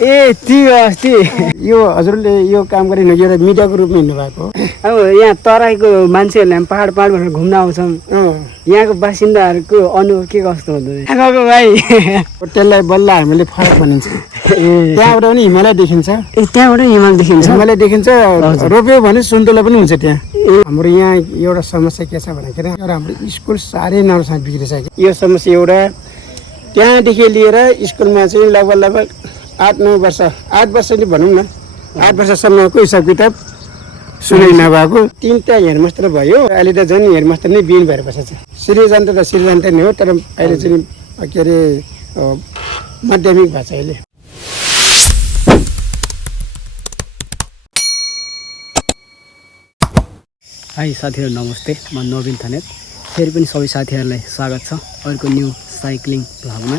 ए त्यो अस्ति यो हजुरले यो काम गरिनु एउटा मिडियाको रूपमा हिँड्नु भएको अब यहाँ तराईको मान्छेहरूले पनि पाहाड पाहाड भनेर घुम्न आउँछन् यहाँको बासिन्दाहरूको अनुभव के कस्तो हुँदो रहेछ भाइ त्यसलाई बल्ल हामीले फरक भनिन्छ त्यहाँबाट पनि हिमालय देखिन्छ त्यहाँबाट हिमाल देखिन्छ हिमालय देखिन्छ रोप्यो भने सुन्तला पनि हुन्छ त्यहाँ हाम्रो यहाँ एउटा समस्या के छ भन्दाखेरि एउटा हाम्रो स्कुल साह्रै नराम्रोसँग बिग्रिसक्यो यो समस्या एउटा त्यहाँदेखि लिएर स्कुलमा चाहिँ लगभग 8-9 वर्ष 8 वर्ष नि भनौँ न 8 वर्षसम्मको हिसाब किताब सुनै नभएको 3टा हेडमास्टर भयो अहिले त झन् हेडमास्टर नै बिन भएर बसेको छ श्रीजन त श्रीजन नै हो तर अहिले चाहिँ के अरे माध्यमिक भएको छ अहिले हाई साथीहरू नमस्ते म नवीन थानेत फेरि पनि सबै साथीहरूलाई स्वागत छ अर्को न्यू साइक्लिङ भ्लगमा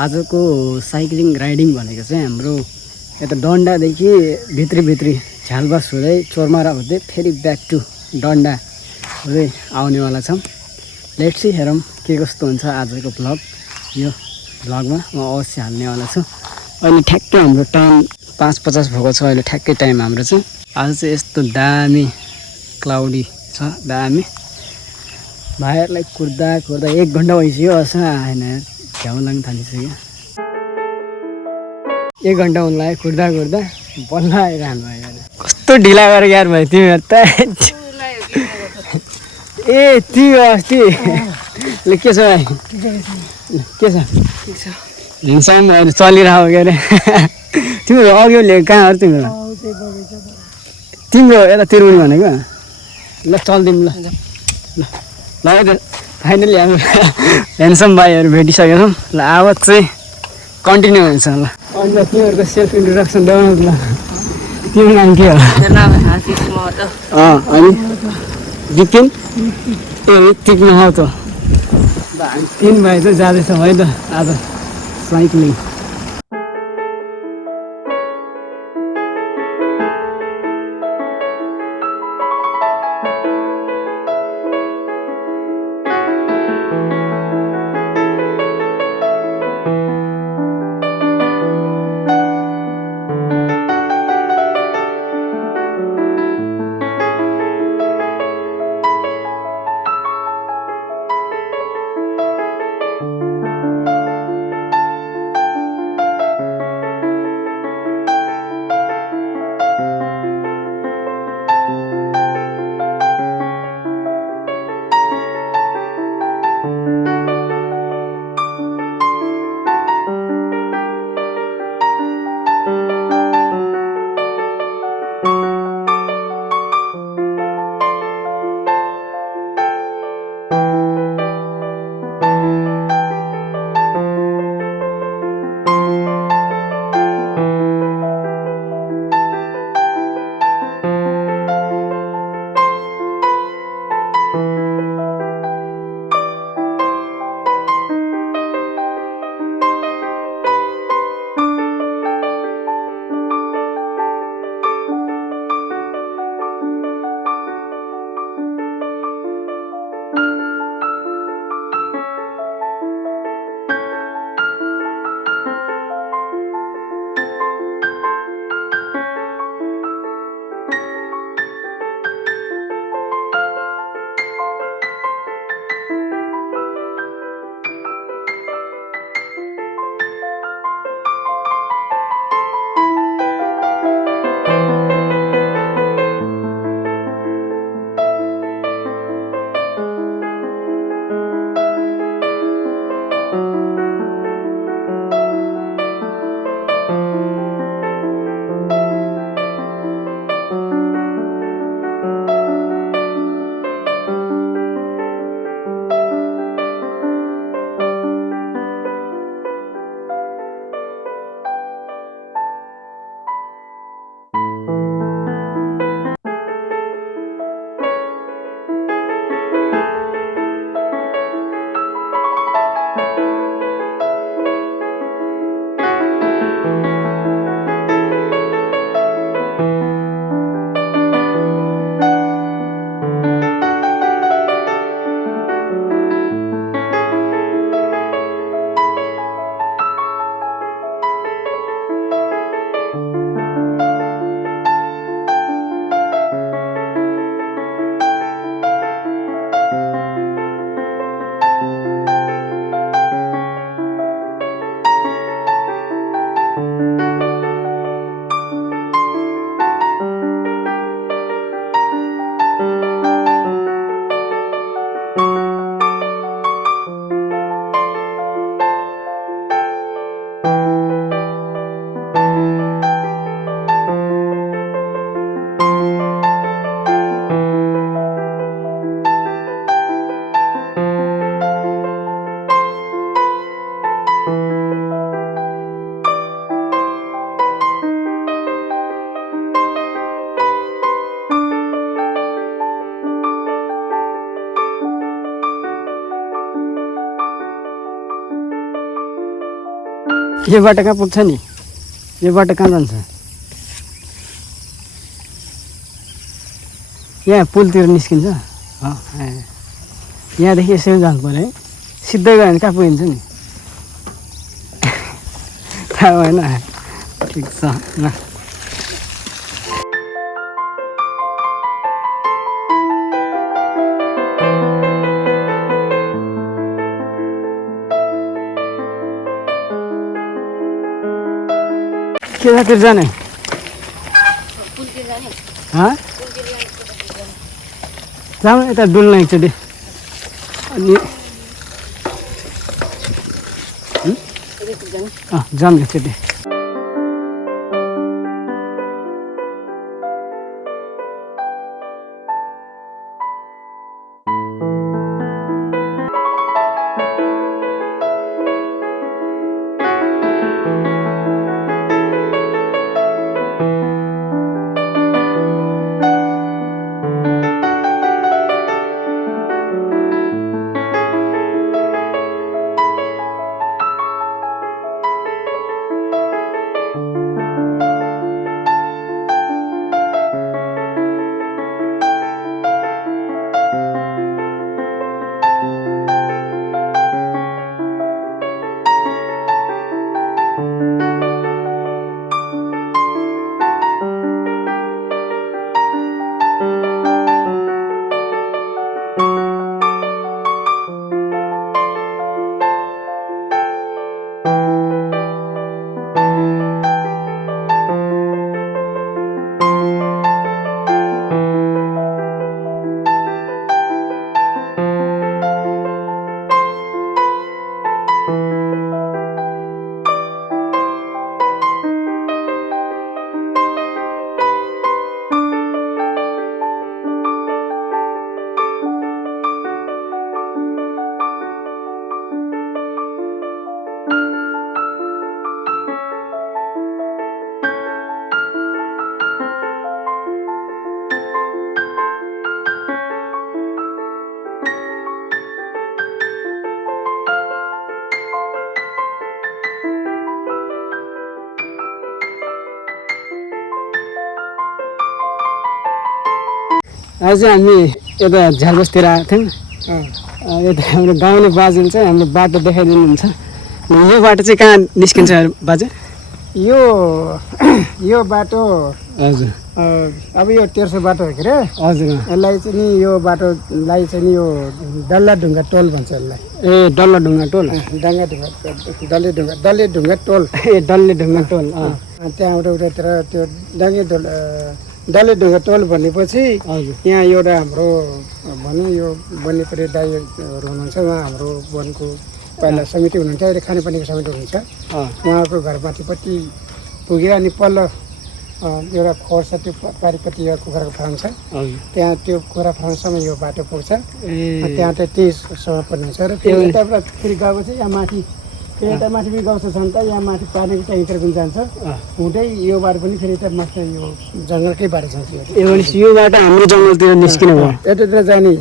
आजको साइक्लिङ राइडिङ भनेको चाहिँ हाम्रो यता डन्डादेखि भित्री झालबास हुँदै चोरमारा हुँदै फेरि ब्याक टु डन्डा हुँदै आउनेवाला छौँ लेट्स सी हेरौँ के कस्तो हुन्छ आजको भ्लग यो भ्लगमा म अवश्य हाल्नेवाला छु अहिले ठ्याक्कै हाम्रो टाइम 5:50 भएको छ अहिले ठ्याक्कै टाइम हाम्रो चाहिँ आज चाहिँ यस्तो दामी क्लाउडी छ दामी भाइहरूलाई कुर्दा 1 घन्टा भइसक्यो असो आएन झ्याउ लाग्न थालिसक्यो 1 घन्टा हुन लाग्यो कुर्दा बल्ल आइरहनु भयो यार कस्तो ढिला गरेर यार भाइ तिमीहरू त ए त्यो अस्ति ल के छ भाइ के छ हिँड्छौँ अहिले चलिरहेको के अरे तिमीहरू अघि ल्याएको कहाँहरू तिम्रो यता तिरुनी भनेको ल चल्दिउँ ल फाइनली हाम्रो ह्यान्डसम भाइहरू भेटिसकेको छौँ ल अब चाहिँ कन्टिन्यू हुन्छ ल अन्त तिमीहरूको सेल्फ इन्ट्रोडक्सन देऊ ल तिम्रो नाम के हो अनि जितिन ए ऋतिक नहौ त हामी 3 भाइ चाहिँ जाँदैछौँ है त आज साइक्लिङ यो बाटो कहाँ पुग्छ नि यो बाटो कहाँ जान्छ यहाँ पुलतिर निस्किन्छ यहाँदेखि यसरी जानु पऱ्यो है सिधै गयो भने कहाँ पुगिन्छ नि थाहा भएन ठिक छ ल केतातिर जाने जाउँ यता डुल्न एकचोटि अनि जाउँ एकचोटि आज हामी यता झारबसतिर आएको थियौँ यता हाम्रो गाउँले बाजेले चाहिँ हाम्रो बाटो देखाइदिनुहुन्छ यो बाटो चाहिँ कहाँ निस्किन्छ बाजे यो बाटो हजुर अब यो तेर्सो बाटो हो के अरे हजुर यसलाई चाहिँ नि यो बाटोलाई चाहिँ नि यो डल्लाढुङ्गा टोल भन्छ यसलाई ए डल्लाढुङ्गा टोल डल्लेढुङ्गा टोल ए डल्लेढुङ्गा टोल त्यहाँबाट उतातिर त्यो डल्लेढुङ्गा टोल भनेपछि यहाँ एउटा हाम्रो भनौँ यो बन्नेपट्टि दाइहरू हुनुहुन्छ उहाँ हाम्रो वनको पहिला समिति हुनुहुन्थ्यो अहिले खानेपानीको समिति हुनुहुन्छ उहाँको घरमाथिपट्टि पुगेर अनि पल्लो एउटा खोर छ त्यो पारिपट्टि एउटा कुखुराको फार्म छ त्यहाँ त्यो कुखुरा फार्मसम्म यो बाटो पुग्छ त्यहाँ चाहिँ त्यहीसम्म पर्ने हुन्छ र फेरि यताबाट फेरि गएको चाहिँ यहाँ माथि फेरि यता माथि पनि गाउँछ छन् त यहाँ माथि पानीको ट्याङ्कीतिर पनि जान्छ हुँदै यो बाटो पनि फेरि यता माथि यो जङ्गलकै बाटो जान्छ यो बाटो हाम्रो जङ्गलतिर निस्किनु भयो यतातिर जाने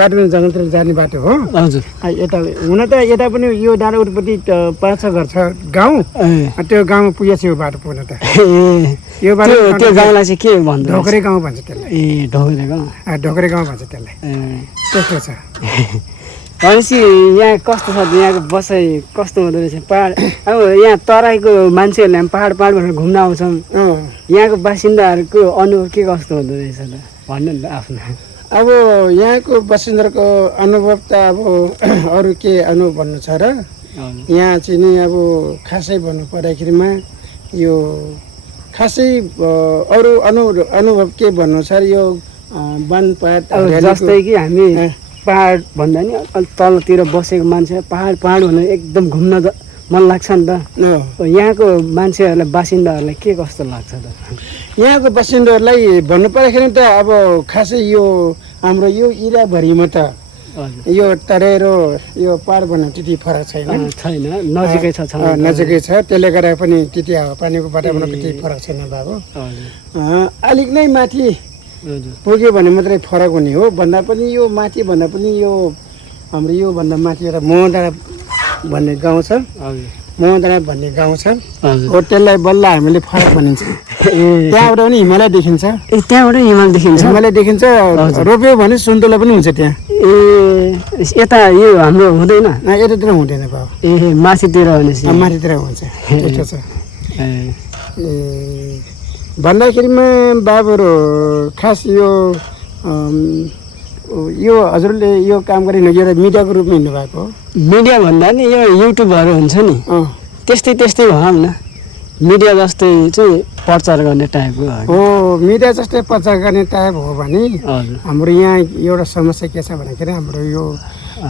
बाटो पनि जङ्गलतिर जाने बाटो हो हजुर यता हुन त यता पनि यो डाँडा उठपट्टि 5-6 घर छ गाउँ त्यो गाउँमा पुगेको छ यो बाटो पुग्न त यो बाटो त्यो गाउँलाई चाहिँ के भन्छ ढोकरे गाउँ भन्छ त्यसलाई ए ढोकरे गाउँ ढोकरे गाउँ भन्छ त्यसलाई त्यस्तो छ भनेपछि यहाँ कस्तो छ यहाँको बसाइ कस्तो हुँदो रहेछ पहाड अब यहाँ तराईको मान्छेहरूले पहाड भनेर घुम्न आउँछन् यहाँको बासिन्दाहरूको अनुभव के कस्तो हुँदो रहेछ त भन्नु नि त आफ्नो अब यहाँको बासिन्दाको अनुभव त अब अरू के अनुभव भन्नु छ र यहाँ चाहिँ नि अब खासै भन्नु पर्दाखेरिमा यो खासै अरू अनुभव के भन्नु छ यो वनपात जस्तै कि हामी पहाड भन्दा नि तलतिर बसेको मान्छे पहाड भनेर एकदम घुम्न मन लाग्छ नि त यहाँको मान्छेहरूलाई बासिन्दाहरूलाई के कस्तो लाग्छ त यहाँको बासिन्दाहरूलाई भन्नु पर्दाखेरि त अब खासै यो हाम्रो यो इलाभरिमा त यो तराई र यो पहाड भन्नु त्यति फरक छैन नजिकै छ नजिकै छ त्यसले गर्दा पनि त्यति हावापानीको वातावरण त्यति फरक छैन बाबु अलिक नै माथि पुग्यो भने मात्रै फरक हुने हो भन्दा पनि यो माथि भन्दा पनि यो हाम्रो यो भन्दा माथि एउटा मोहडाँडा भन्ने गाउँ छ मोहदरा भन्ने गाउँ छ हजुर हो त्यसलाई बल्ल हामीले फरक भनिन्छ ए त्यहाँबाट पनि हिमालय देखिन्छ त्यहाँबाट हिमाल देखिन्छ हिमालय देखिन्छ रोप्यो भने सुन्तला पनि हुन्छ त्यहाँ ए यता यो हाम्रो हुँदैन यतातिर हुँदैन बाबु ए माथितिर भनेपछि माथितिर हुन्छ त्यस्तो छ ए ए भन्दाखेरिमा बाबुहरू खास यो हजुरले यो काम गरिनु एउटा मिडियाको रूपमा हिँड्नु भएको हो मिडिया भन्दा नि यो युट्युबहरू हुन्छ नि त्यस्तै त्यस्तै भनौँ न मिडिया जस्तै चाहिँ प्रचार गर्ने टाइपको हो मिडिया जस्तै प्रचार गर्ने टाइप हो भने हजुर हाम्रो यहाँ एउटा समस्या के छ भन्दाखेरि हाम्रो यो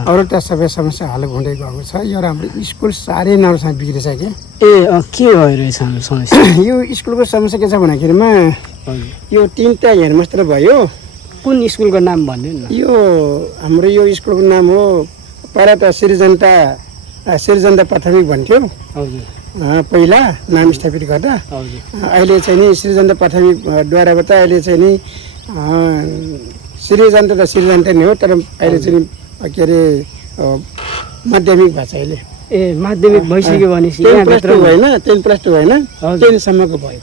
अरूटा सबै समस्या हल हुँदै गएको छ यो हाम्रो स्कुल साह्रै नराम्रो बिग्रिसक्यो ए के भइरहेछ हाम्रो समस्या यो स्कुलको समस्या के छ भन्दाखेरिमा हजुर यो 3टा हेडमास्टर भयो कुन स्कुलको नाम भन्नु न यो हाम्रो यो स्कुलको नाम हो पहिला त श्रीजन्ता प्राथमिक भन्थ्यो हजुर पहिला नाम स्थापित गर्दा हजुर अहिले चाहिँ नि श्रीजन्ता प्राथमिकद्वाराबाट अहिले चाहिँ नि श्रीजन्ता त श्रीजन्ता नै हो तर अहिले चाहिँ के अरे माध्यमिक भएको छ अहिले ए माध्यमिक भइसक्यो भनेपछि 10+2 होइन 10+2 होइन 10सम्मको भयो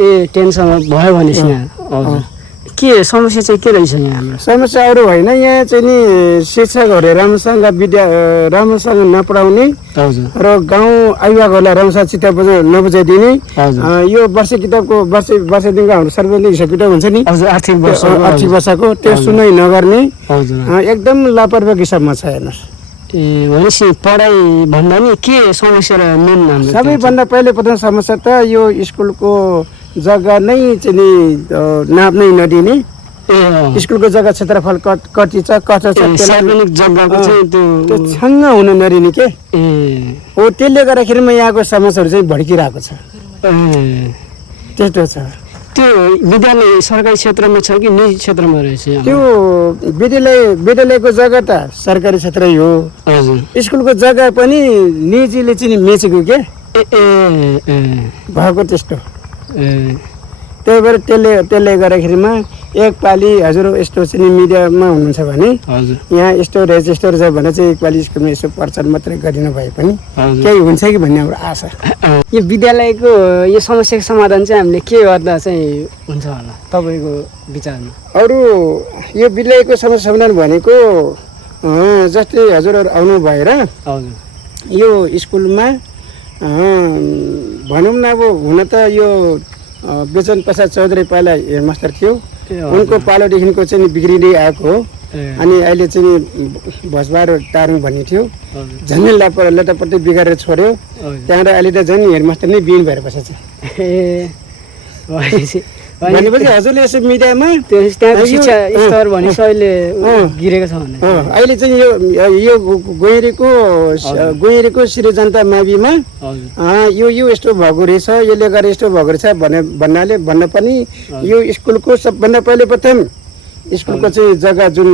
ए 10सम्म भयो भनेपछि यहाँ हजुर के समस्या चाहिँ के रहेछ यहाँ हाम्रो समस्या अरू होइन यहाँ चाहिँ नि शिक्षकहरूले राम्रोसँग नपढाउने हजुर र गाउँ अभिभावकहरूलाई राम्रोसँग चित्त नबुझाइदिने यो वर्ष किताबको वर्षदिनको हाम्रो सार्वजनिक हिसाब किताब हुन्छ नि हजुर आर्थिक वर्षको त्यो सुनाइ नगर्ने हजुर एकदम लापरवाही हिसाबमा छ हेर्नुहोस् ए भनेपछि पढाइ भन्दा नि के समस्या र मेन हाम्रो सबैभन्दा पहिले प्रथम समस्या त यो स्कुलको जग्गा नै चाहिँ नि नाप्नै नदिने स्कुलको जग्गा क्षेत्रफल कति छ कसो छ सार्वजनिक जग्गाको चाहिँ त्यो छङ्ग हुन नदिने के हो त्यसले गर्दाखेरिमा यहाँको समस्याहरू चाहिँ भड्किरहेको छ त्यस्तो छ त्यो विद्यालय सरकारी क्षेत्रमा छ कि निजी क्षेत्रमा रहेछ त्यो विद्यालयको जग्गा त सरकारी क्षेत्रै हो स्कुलको जग्गा पनि निजीले चाहिँ मेचेको के भएको त्यस्तो त्यही भएर त्यसले गर्दाखेरिमा एकपालि हजुर यस्तो चाहिँ मिडियामा हुनुहुन्छ भने यहाँ यस्तो रहेछ यस्तो रहेछ भने चाहिँ एकपालि स्कुलमा यसो प्रचार मात्रै गरिनु भए पनि केही हुन्छ कि भन्ने हाम्रो आशा यो विद्यालयको यो समस्याको समाधान चाहिँ हामीले के गर्दा चाहिँ हुन्छ होला तपाईँको विचारमा अरू यो विद्यालयको समस्या समाधान भनेको जस्तै हजुरहरू आउनु भएर यो स्कुलमा भनौँ न अब हुन त यो बेचन प्रसाद चौधरी पहिला हेडमास्टर थियो उनको पालोदेखिको चाहिँ बिग्रिँदै आएको हो अनि अहिले चाहिँ भजबार तारुङ भन्ने थियो झन्डै लटापट्टि बिगारेर छोड्यो त्यहाँबाट अहिले त झन् हेडमास्टर नै बिन भएर बसेछ भनेपछि हजुरले यसो मिडियामा शिक्षा स्तर भनेपछि अहिले गिरेको छ भने अहिले चाहिँ यो गोइरीको श्रीजन्ता माविमा यो यस्तो भएको रहेछ यसले गरेर यस्तो भएको रहेछ भन्न पनि यो स्कुलको सबभन्दा पहिले प्रथम स्कुलको चाहिँ जग्गा जुन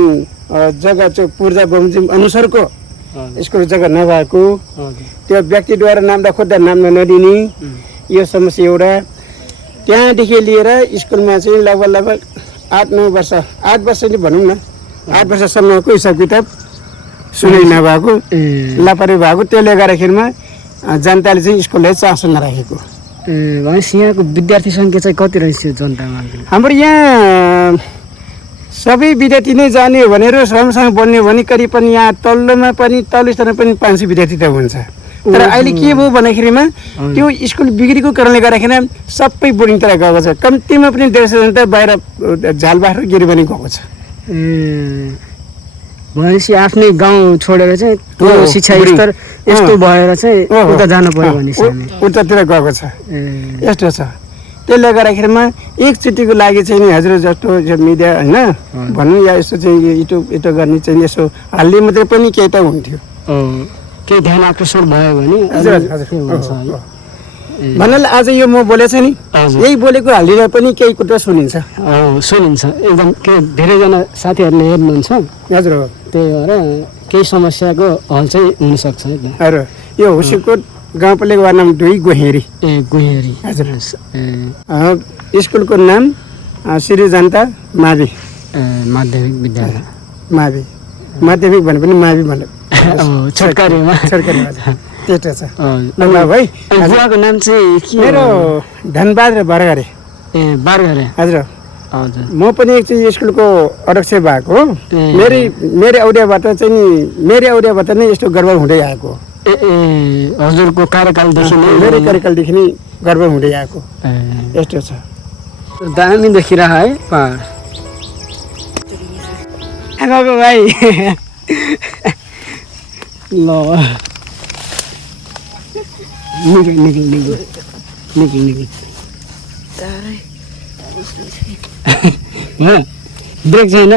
जग्गा चाहिँ पूर्जा बमोजिम अनुसारको स्कुलको जग्गा नभएको त्यो व्यक्तिद्वारा नाम खोज्दा नाम नदिने यो समस्या एउटा त्यहाँदेखि लिएर स्कुलमा चाहिँ लगभग 8-9 वर्ष 8 वर्ष नि भनौँ न 8 वर्षसम्मको हिसाब किताब सुनाइ नभएको लापरवाही भएको त्यसले गर्दाखेरिमा जनताले चाहिँ स्कुललाई चासो नराखेको भनेपछि यहाँको विद्यार्थी सङ्ख्या चाहिँ कति रहेछ जनतामा हाम्रो यहाँ सबै विद्यार्थी नै जाने हो भने र राम्रोसँग बोल्ने हो भने करिब पनि यहाँ तल्लो स्तरमा पनि 500 विद्यार्थी त हुन्छ तर अहिले के भयो भन्दाखेरिमा त्यो स्कुल बिग्रेको कारणले गर्दाखेरि सबै बोर्डिङतिर गएको छ कम्तीमा पनि 150 जनता बाहिर झालबार गिरी पनि गएको छ भनेपछि आफ्नै गाउँ छोडेर चाहिँ त्यो शिक्षा स्तर यस्तो भएर चाहिँ उता जानु पर्यो भनेपछि उतातिर गएको छ यस्तो छ त्यसले गर्दाखेरिमा एकचोटिको लागि चाहिँ नि हजुर जस्तो मिडिया होइन भनौँ या यसो चाहिँ इटो गर्ने चाहिँ यसो हाल्ने मात्रै पनि केही त हुन्थ्यो केही ध्यान आकर्षण भयो भने भन्नाले आज यो म बोलेछ नि यही बोलेको हालिदिँदा पनि केही कुरा सुनिन्छ एकदम धेरैजना साथीहरूले हेर्नुहुन्छ हजुर त्यही भएर केही समस्याको हल चाहिँ हुनसक्छ हजुर यो हुसेकोट गाउँपालिका वार्ड नम्बर 2 गोहेरी हजुर स्कुलको नाम श्रीजन्ता मावि माध्यमिक विद्यालय मावि माध्यमिक भने पनि मावि भने छोटकरीमा त्यस्तो छ हजुर ल भाइ बुवाको नाम चाहिँ के हो? मेरो धनबहादुर बरगरे ए बारगरे हजुर हजुर म पनि एकचोटि स्कुलको अध्यक्ष भएको हो ए। मेरो औडियाबाट चाहिँ नि मेरो औडियाबाट नै यस्तो गडबड हुँदै आएको हो। ए ए हजुरको कार्यकालदेखि नै मेरो कार्यकालदेखि नै गडबड हुँदै आएको ए, यस्तो छ दामी देखिरह है पहाड आमाको भाइ ल निकल निकल निकल निकल निकल ब्रेक छैन